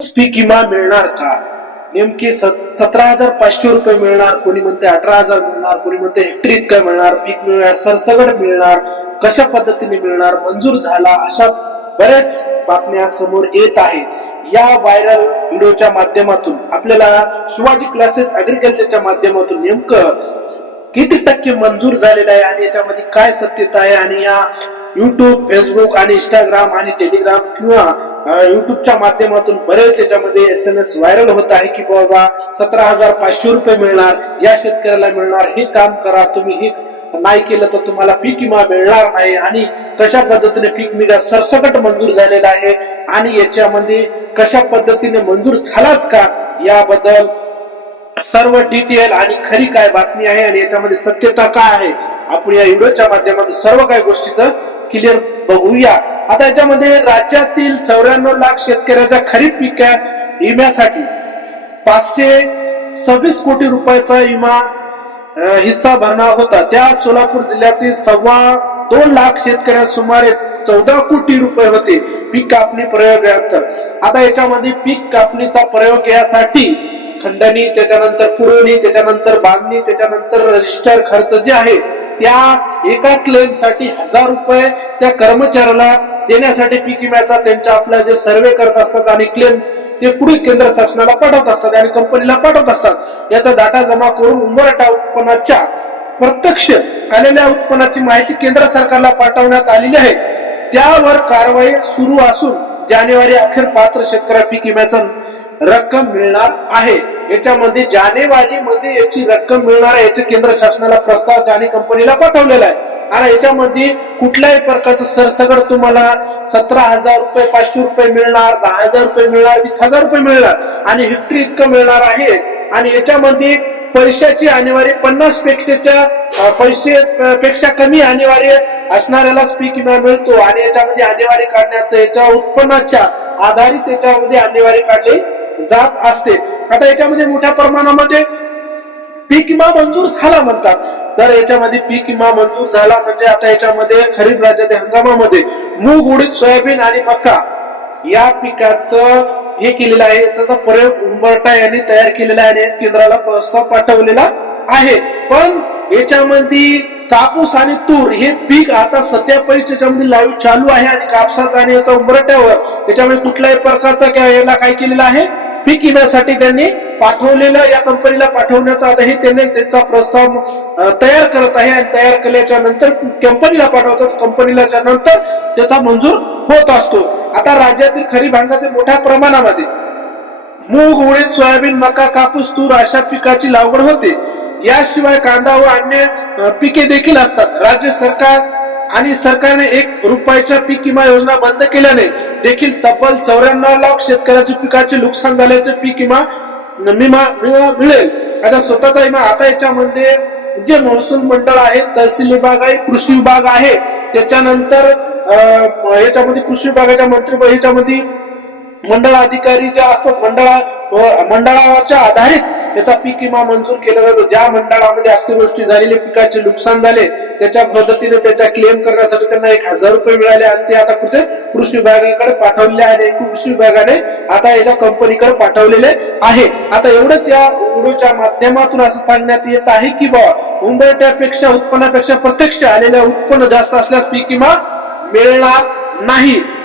पीक विमा मिळणार का? नेमके 17,500 रुपये मिळणार, कोणी म्हणते 18,000 मिळणार, कोणी म्हणते हेक्टरी इतका मिळणार, पीक मिळणार, सरसगट मिळणार, कशा पद्धतीने मिळणार, मंजूर झाला, अशा बऱ्याच बातम्या समोर येत आहेत। या व्हायरल व्हिडिओच्या माध्यमातून आपल्याला शिवाजी क्लासेस ऍग्रीकल्चरच्या माध्यमातून नेमकं किती टक्के मंजूर झालेलं आहे आणि याच्यामध्ये काय सत्यता आहे, आणि या युट्यूब, फेसबुक आणि इंस्टाग्राम आणि टेलिग्राम किंवा युट्यूबच्या माध्यमातून बरेच याच्यामध्ये SMS व्हायरल होत आहे की बाबा 17,500 रुपये मिळणार, या शेतकऱ्याला मिळणार, हे काम करा, तुम्ही हे नाही केलं तर तुम्हाला पीक विमा मिळणार नाही, आणि कशा पद्धतीने पीक विमा सरसकट मंजूर झालेला आहे आणि याच्यामध्ये कशा पद्धतीने मंजूर झालाच का, याबद्दल सर्व डिटेल आणि खरी काय बातमी आहे आणि याच्यामध्ये सत्यता काय आहे, आपण या व्हिडिओच्या माध्यमातून सर्व काही गोष्टीचं क्लिअर बघूया। आता याच्यामध्ये राज्यातील 94 लाख शेतकऱ्याच्या खरीप पीक विम्यासाठी 526 कोटी रुपयाचा विमा हिस्सा भरणार होता। त्या सोलापूर जिल्ह्यातील 2.25 लाख शेतकऱ्या सुमारे 14 कोटी रुपये होते पीक कापणी प्रयोगानंतर। आता याच्यामध्ये पीक कापणीचा प्रयोग यासाठी खंडणी, त्याच्यानंतर पुरवणी, त्याच्यानंतर बांधणी, त्याच्यानंतर रजिस्टर खर्च जे आहे त्या एका क्लेम साठी 1000 रुपये त्या कर्मचाऱ्याला देण्यासाठी पीक विम्याचा त्यांच्या आपला जे सर्वे करत असतात आणि क्लेम ते पुढे केंद्र शासनाला पाठवत असतात आणि कंपनीला पाठवत असतात। याचा डाटा जमा करून उंबरठा उत्पन्नाच्या प्रत्यक्ष आलेल्या उत्पन्नाची माहिती केंद्र सरकारला पाठवण्यात आलेली आहे। त्यावर कारवाई सुरू असून जानेवारी अखेर पात्र शेतकऱ्या पीक विम्याचा रक्कम मिळणार आहे। याच्यामध्ये जानेवारी मध्ये याची रक्कम मिळणार आहे, याचे केंद्र शासनाला प्रस्ताव जाणे कंपनीला पाठवलेला आहे। आणि याच्यामध्ये कुठल्याही प्रकारचं सरसगट तुम्हाला 17,000 रुपये, 500 रुपये मिळणार, 10,000 रुपये मिळणार, 20,000 रुपये मिळणार आणि हेक्टरी इतकं मिळणार आहे। आणि याच्यामध्ये पैशाची अनिवार्य 50 पेक्षा कमी अनिवार्य असणाऱ्यालाच पीक विमा मिळतो आणि याच्यामध्ये अनिवार्य काढण्याचं याच्या उत्पन्नाच्या आधारित याच्यामध्ये अनिवार्य काढले जात असते। आता याच्यामध्ये मोठ्या प्रमाणामध्ये पीक विमा मंजूर झाला म्हणतात, तर याच्यामध्ये पीक विमा मंजूर झाला म्हणजे आता याच्यामध्ये खरीप राज्यातील हंगामामध्ये मूग, उडीद, सोयाबीन आणि मका या पिकाचं हे केलेलं आहे। याचा प्रयोग उंबरठा यांनी तयार केलेला आहे आणि केंद्राला प्रस्ताव पाठवलेला आहे। पण याच्यामध्ये कापूस आणि तूर हे पीक आता सध्या याच्यामध्ये लाईव्ह चालू आहे आणि कापसाचा आणि याचा उंबरठ्यावर याच्यामध्ये कुठल्याही प्रकारचा याला काय केलेला आहे पीक विम्यासाठी त्यांनी पाठवलेला, या कंपनीला पाठवण्याचा आता हे त्यांनी त्याचा प्रस्ताव तयार करत आहे आणि तयार केल्याच्या नंतर कंपनीला पाठवतात, कंपनीला नंतर त्याचा मंजूर होत असतो। आता राज्यातील खरीप हंगामातील मोठ्या प्रमाणामध्ये मूग, उडीद, सोयाबीन, मका, कापूस, तूर अशा पिकाची लागवड होते। याशिवाय कांदा व अन्य पिके देखील असतात। राज्य सरकार आणि सरकारने 1 रुपयाच्या पीक विमा योजना बंद केल्याने देखील तब्बल 94 लाख शेतकऱ्याच्या पिकाचे नुकसान झाल्याचे पीक विमा मिळेल। आता स्वतःचा विमा आता याच्यामध्ये जे महसूल मंडळ आहे, तहसील विभाग आहे, कृषी विभाग आहे, त्याच्यानंतर याच्यामध्ये कृषी विभागाच्या मंत्री याच्यामध्ये मंडळ अधिकारी जे असतात, मंडळाच्या आधारित याचा पीक विमा मंजूर केला जातो। ज्या मंडळामध्ये अतिवृष्टी झालेले, पिकाचे नुकसान झाले, त्याच्या पद्धतीने त्याचा क्लेम करण्यासाठी त्यांना 1,000 रुपये मिळाले आणि ते आता कुठे कृषी विभागाकडे पाठवले आहे। कृषी विभागाने आता याच्या कंपनीकडे पाठवलेले आहे। आता एवढंच या व्हिडिओच्या माध्यमातून असं सांगण्यात येत आहे की बाबा उंबरठ्यापेक्षा उत्पन्नापेक्षा प्रत्यक्ष आलेल्या उत्पन्न जास्त असल्यास पीक विमा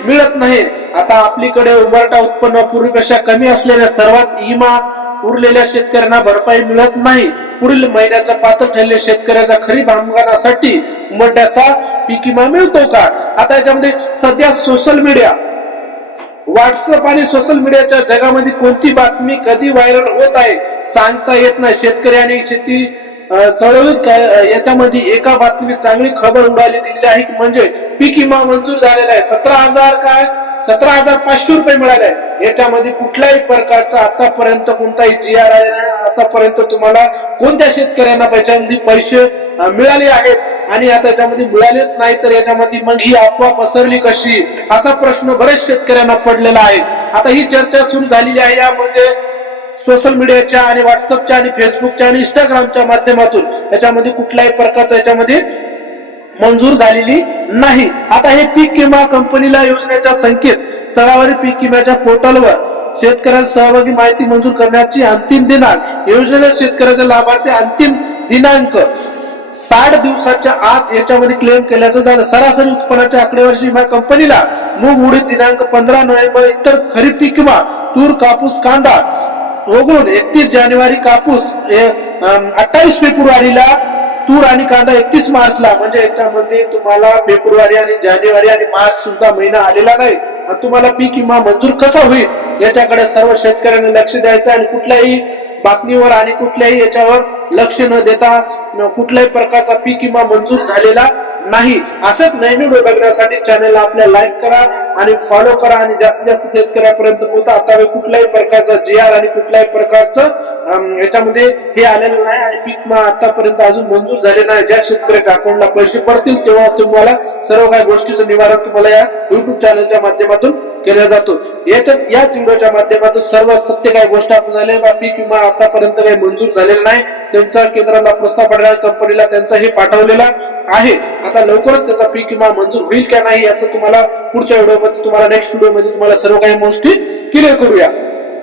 मिळत नाही। आता आपलीकडे उंबरठा उत्पन्न पूर्वीपेक्षा कमी असलेल्या सर्वात विमा उरलेल्या शेतकऱ्यांना भरपाई मिळत नाही। पुढील महिन्याचा पात्र ठरलेल्या शेतकऱ्याचा खरीप हंगामासाठी उंबरठ्याचा पीक विमा मिळतो का? आता याच्यामध्ये सध्या सोशल मीडिया, व्हॉट्सअप आणि सोशल मीडियाच्या जगामध्ये कोणती बातमी कधी व्हायरल होत आहे सांगता येत नाही। शेतकरी आणि शेती चळवळीत याच्यामध्ये एका बातमीत चांगली खबर उडाली दिलेली आहे, म्हणजे पीक विमा मंजूर झालेला आहे। 17,500 रुपये मिळाले। याच्यामध्ये कुठल्याही प्रकारचा आतापर्यंत कोणताही GR आले नाही। आतापर्यंत तुम्हाला कोणत्या शेतकऱ्यांना पैसे मिळाले आहेत आणि आता याच्यामध्ये मिळालेच नाही, तर याच्यामध्ये मग ही अफवा पसरली कशी, असा प्रश्न बरेच शेतकऱ्यांना पडलेला आहे। आता ही चर्चा सुरू झालेली आहे यामध्ये सोशल मीडियाच्या आणि व्हॉट्सअपच्या आणि फेसबुकच्या आणि इंस्टाग्रामच्या माध्यमातून याच्यामध्ये कुठल्याही प्रकारचा याच्यामध्ये मंजूर झालेली नाही। आता हे पीक विमा कंपनीला योजनेच्या संकेत स्थळावरील पीक विम्याच्या पोर्टलवर शेतकऱ्यांना सहभागी माहिती मंजूर करण्याची अंतिम दिनांक, योजनेत शेतकऱ्याचे लाभार्थी अंतिम दिनांक 60 दिवसाच्या आत याच्यामध्ये क्लेम केल्याचं झालं. सरासरी उत्पन्नाच्या आकडेवारी विमा कंपनीला मूग उडीद दिनांक 15 नोव्हेंबर, इतर खरीप पीक विमा तूर कापूस कांदा वगळून 31 जानेवारी कापूस, 28 फेब्रुवारीला तूर आणि कांदा, 31 मार्चला, म्हणजे याच्यामध्ये तुम्हाला फेब्रुवारी आणि जानेवारी आणि मार्च सुद्धा महिना आलेला नाही आणि तुम्हाला पीक विमा मंजूर कसा होईल याच्याकडे सर्व शेतकऱ्यांनी लक्ष द्यायचं आणि कुठल्याही बातमीवर आणि कुठल्याही याच्यावर लक्ष न देता कुठल्याही प्रकारचा पीक विमा मंजूर झालेला नाही. असंच नवीन व्हिडिओ बघण्यासाठी चॅनलला आपल्या लाईक करा आणि फॉलो करा आणि जास्तीत जास्त शेतकऱ्यापर्यंत पोहोचा. आता कुठल्याही प्रकारचा GR आणि कुठल्याही प्रकारचं याच्यामध्ये हे आलेलं नाही आणि पीक विमा आतापर्यंत अजून मंजूर झाले नाही. ज्या शेतकऱ्याच्या अकाउंटला पैसे पडतील तेव्हा तुम्हाला सर्व काही गोष्टीचं निवारण तुम्हाला या युट्यूब चॅनलच्या माध्यमातून केला जातो. याच व्हिडिओच्या माध्यमातून सर्व सत्य काय गोष्ट आपण झाले बा पीक विमा आतापर्यंत काही मंजूर झालेला नाही. त्यांचा केंद्राला प्रस्ताव पाठवण्याच्या कंपनीला त्यांचा हे पाठवलेला आहे. आता लवकरच त्याचा पीक विमा मंजूर होईल का नाही याचं तुम्हाला पुढच्या व्हिडिओमध्ये, तुम्हाला नेक्स्ट व्हिडिओमध्ये तुम्हाला सर्व काही गोष्टी क्लिअर करूया.